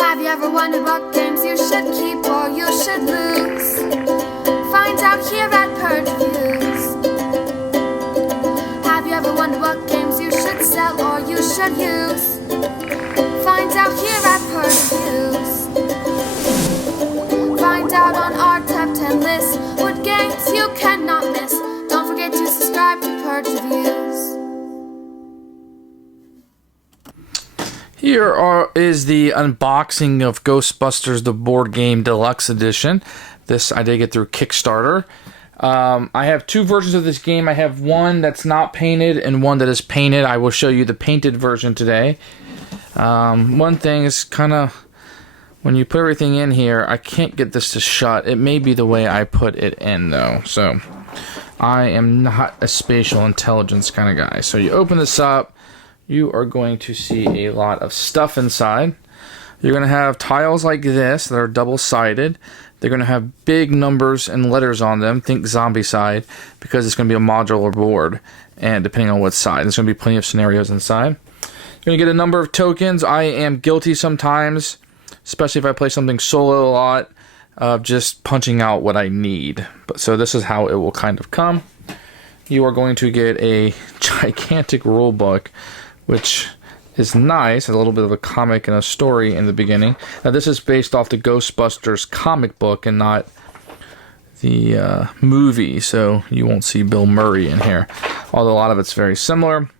Have you ever wondered what games you should keep or you should lose? Find out here at Purge Reviews. Have you ever wondered what games you should sell or you should use? Find out here at Purge Reviews. Find out on our top 10 list what games you cannot miss. Don't forget to subscribe to Purge Reviews. Here is the unboxing of Ghostbusters, the board game deluxe edition. This I did get through Kickstarter. I have two versions of this game. I have one that's not painted and one that is painted. I will show you the painted version today. One thing is kind of, when you put everything in here, I can't get this to shut. It may be the way I put it in though. So I am not a spatial intelligence kind of guy. So you open this up. You are going to see a lot of stuff inside. You're going to have tiles like this that are double-sided. They're going to have big numbers and letters on them. Think zombie side, because it's going to be a modular board. And depending on what side, there's going to be plenty of scenarios inside. You're going to get a number of tokens. I am guilty sometimes, especially if I play something solo a lot, of just punching out what I need. So this is how it will kind of come. You are going to get a gigantic rule book, which is nice. A little bit of a comic and a story in the beginning. Now this is based off the Ghostbusters comic book and not the movie, so you won't see Bill Murray in here. Although a lot of it's very similar.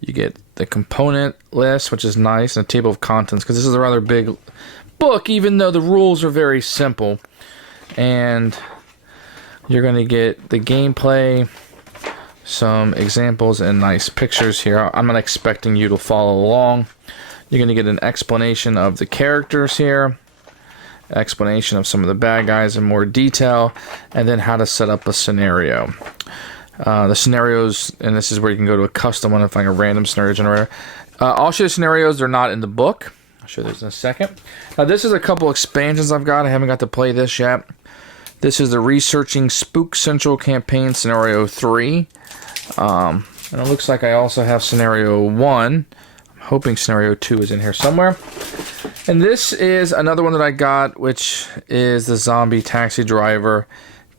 You get the component list, which is nice, and a table of contents, because this is a rather big book, even though the rules are very simple. And you're going to get the gameplay, some examples and nice pictures here. I'm not expecting you to follow along. You're going to get an explanation of the characters here, explanation of some of the bad guys in more detail, and then how to set up a scenario. The scenarios, and this is where you can go to a custom one and find a random scenario generator. I'll show you scenarios. They're not in the book. I'll show you those in a second. Now this is a couple expansions I've got. I haven't got to play this yet. This is the Researching Spook Central Campaign Scenario 3. And it looks like I also have Scenario 1. I'm hoping Scenario 2 is in here somewhere. And this is another one that I got, which is the Zombie Taxi Driver.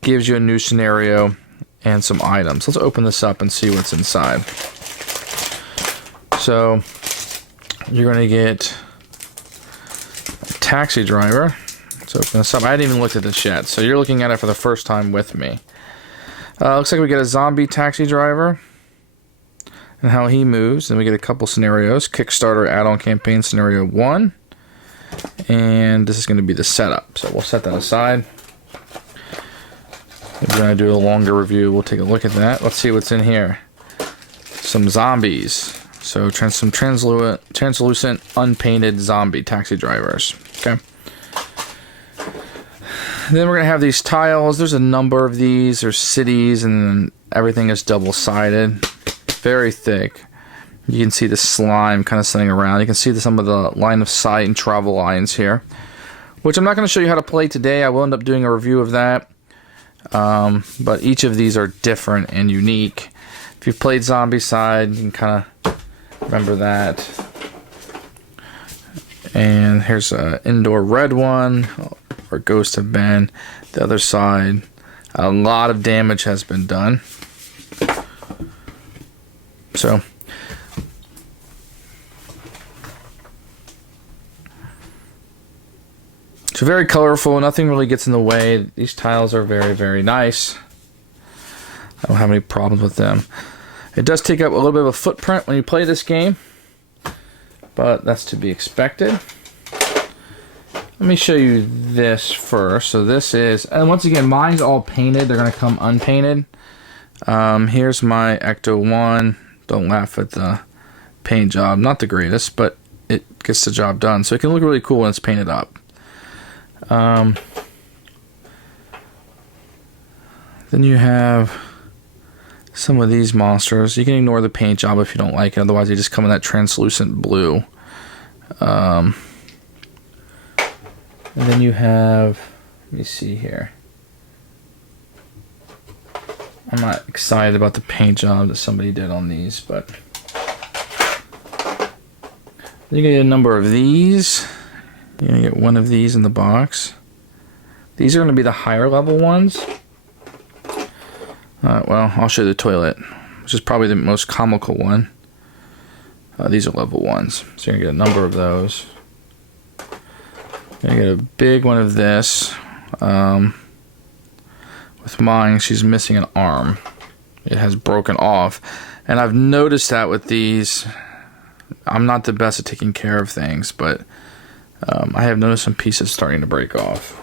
Gives you a new scenario and some items. Let's open this up and see what's inside. So, you're going to get a taxi driver. Let's open this up. I hadn't even looked at this yet, so you're looking at it for the first time with me. Looks like we get a zombie taxi driver and how he moves. And we get a couple scenarios. Kickstarter add-on campaign scenario 1. And this is going to be the setup. So we'll set that aside. If we're going to do a longer review, we'll take a look at that. Let's see what's in here. Some zombies. So some translucent, unpainted zombie taxi drivers. Okay. Then we're going to have these tiles. There's a number of these. There's cities, and everything is double-sided. Very thick. You can see the slime kind of sitting around. You can see some of the line of sight and travel lines here, which I'm not going to show you how to play today. I will end up doing a review of that. But each of these are different and unique. If you've played Zombicide, you can kind of remember that. And here's an indoor red one, where ghosts have been. The other side, a lot of damage has been done. So, it's very colorful. Nothing really gets in the way. These tiles are very, very nice. I don't have any problems with them. It does take up a little bit of a footprint when you play this game, but that's to be expected. Let me show you this first. So this is, and once again, mine's all painted. They're going to come unpainted. Here's my Ecto 1. Don't laugh at the paint job. Not the greatest, but it gets the job done. So it can look really cool when it's painted up. Then you have some of these monsters. You can ignore the paint job if you don't like it. Otherwise, they just come in that translucent blue. And then you have, let me see here. I'm not excited about the paint job that somebody did on these, but you get a number of these. You're going to get one of these in the box. These are going to be the higher level ones. Well, I'll show you the toilet, which is probably the most comical one. These are level ones. So you're going to get a number of those. You're going to get a big one of this. With mine, she's missing an arm. It has broken off. And I've noticed that with these, I'm not the best at taking care of things, but I have noticed some pieces starting to break off.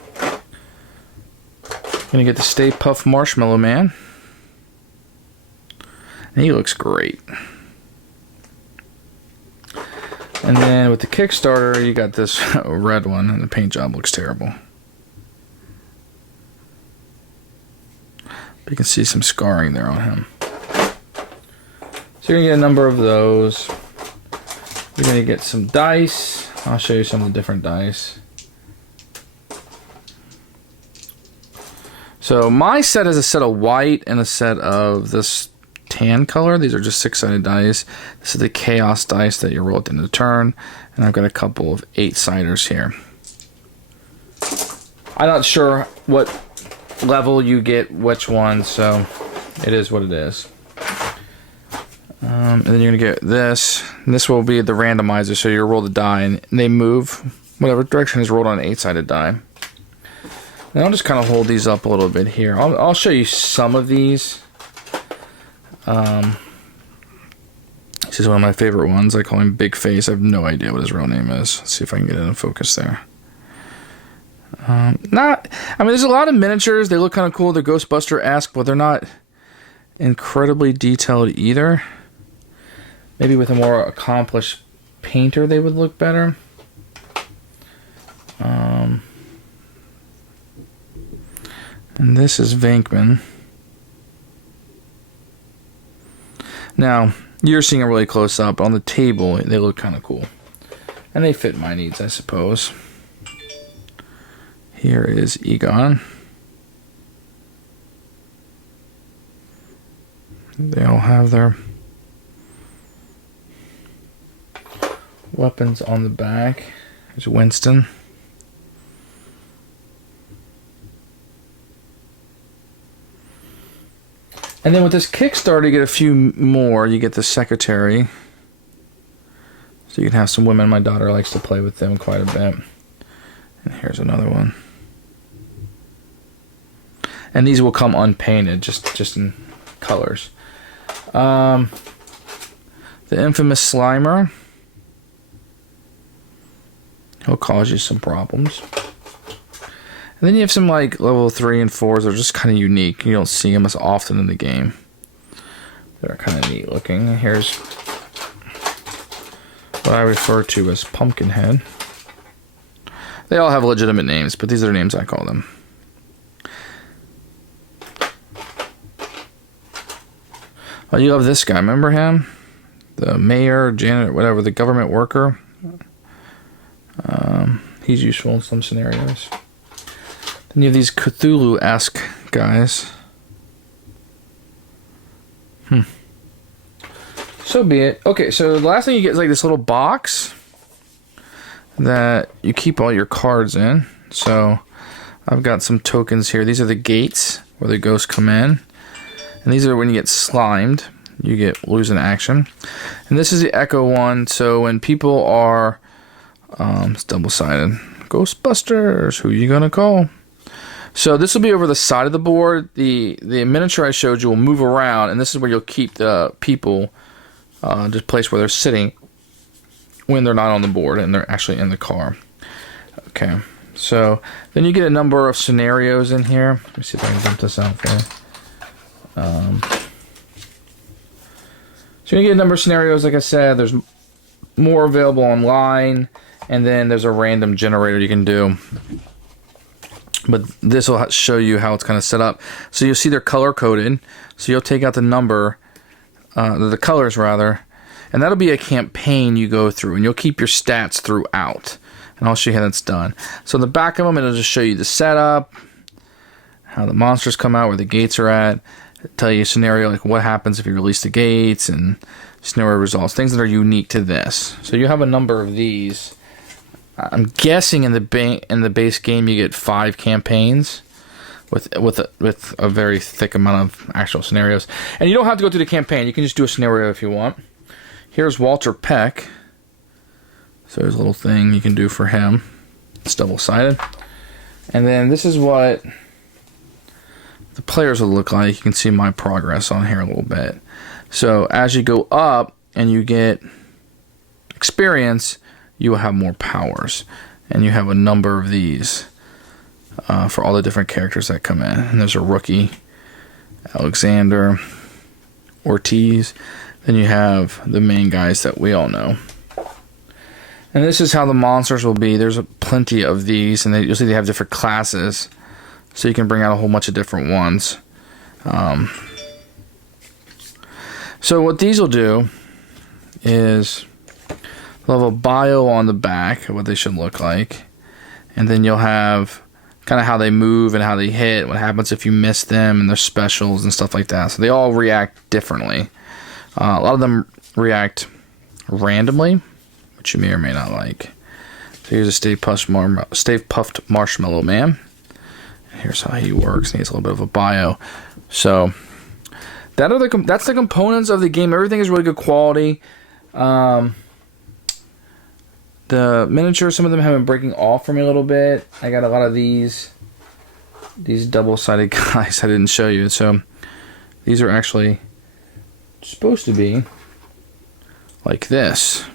Gonna get the Stay Puft Marshmallow Man. And he looks great. And then with the Kickstarter, you got this red one, and the paint job looks terrible. But you can see some scarring there on him. So you're going to get a number of those. You're going to get some dice. I'll show you some of the different dice. So my set is a set of white and a set of this tan color. These are just 6-sided dice. This is the chaos dice that you roll at the end of the turn. And I've got a couple of 8-siders here. I'm not sure what level you get which one, so it is what it is. And then you're going to get this. And this will be the randomizer, so you roll the die and they move whatever direction is rolled on an 8-sided die. And I'll just kind of hold these up a little bit here. I'll show you some of these. This is one of my favorite ones. I call him Big Face. I have no idea what his real name is. Let's see if I can get it in focus there. I mean, there's a lot of miniatures. They look kind of cool. They're Ghostbuster-esque, but they're not incredibly detailed either. Maybe with a more accomplished painter, they would look better. And this is Venkman. Now, you're seeing it really close up. On the table, they look kind of cool. And they fit my needs, I suppose. Here is Egon. They all have their weapons on the back. There's Winston. And then with this Kickstarter, you get a few more. You get the secretary. So you can have some women. My daughter likes to play with them quite a bit. And here's another one. And these will come unpainted, just in colors. The infamous Slimer. He'll cause you some problems. And then you have some like level 3 and 4s that are just kind of unique. You don't see them as often in the game. They're kind of neat looking. And here's what I refer to as Pumpkinhead. They all have legitimate names, but these are the names I call them. Oh, you love this guy. Remember him? The mayor, janitor, whatever, the government worker. He's useful in some scenarios. Then you have these Cthulhu-esque guys. So be it. Okay, so the last thing you get is like this little box that you keep all your cards in. So I've got some tokens here. These are the gates where the ghosts come in. And these are when you get slimed, you get lose an action. And this is the Echo one. So when people are, it's double-sided. Ghostbusters, who you gonna call? So this will be over the side of the board. The miniature I showed you will move around, and this is where you'll keep the people, just place where they're sitting when they're not on the board and they're actually in the car. Okay, so then you get a number of scenarios in here. Let me see if I can dump this out for you. So you get a number of scenarios, like I said. There's more available online, and then there's a random generator you can do. But this will show you how it's kind of set up. So you'll see they're color-coded. So you'll take out the number, the colors rather, and that'll be a campaign you go through, and you'll keep your stats throughout. And I'll show you how that's done. So in the back of them, it'll just show you the setup, how the monsters come out, where the gates are at, tell you a scenario like what happens if you release the gates, and scenario results, things that are unique to this. So you have a number of these. I'm guessing in the base game you get 5 campaigns with a very thick amount of actual scenarios. And you don't have to go through the campaign. You can just do a scenario if you want. Here's Walter Peck. So there's a little thing you can do for him. It's double-sided. And then this is what the players will look like. You can see my progress on here a little bit. So as you go up and you get experience, you will have more powers. And you have a number of these for all the different characters that come in. And there's a rookie, Alexander, Ortiz. Then you have the main guys that we all know. And this is how the monsters will be. There's plenty of these, and you'll see they have different classes. So you can bring out a whole bunch of different ones. So what these will do is they'll have a bio on the back of what they should look like. And then you'll have kind of how they move and how they hit, what happens if you miss them, and their specials and stuff like that. So they all react differently. A lot of them react randomly, which you may or may not like. So here's a Stay Puffed Marshmallow Man. Here's how he works. He has a little bit of a bio. So that's the components of the game. Everything is really good quality. The miniatures, some of them have been breaking off for me a little bit. I got a lot of these double-sided guys I didn't show you. So these are actually supposed to be like this.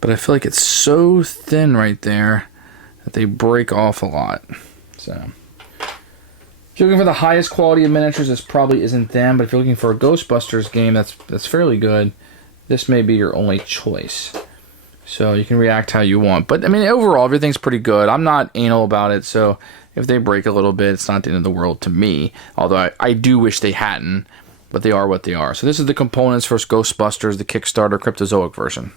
But I feel like it's so thin right there that they break off a lot. So if you're looking for the highest quality of miniatures, this probably isn't them. But if you're looking for a Ghostbusters game that's fairly good, this may be your only choice. So you can react how you want. But I mean, overall, everything's pretty good. I'm not anal about it, so if they break a little bit, it's not the end of the world to me. Although I do wish they hadn't, but they are what they are. So this is the components for Ghostbusters, the Kickstarter Cryptozoic version.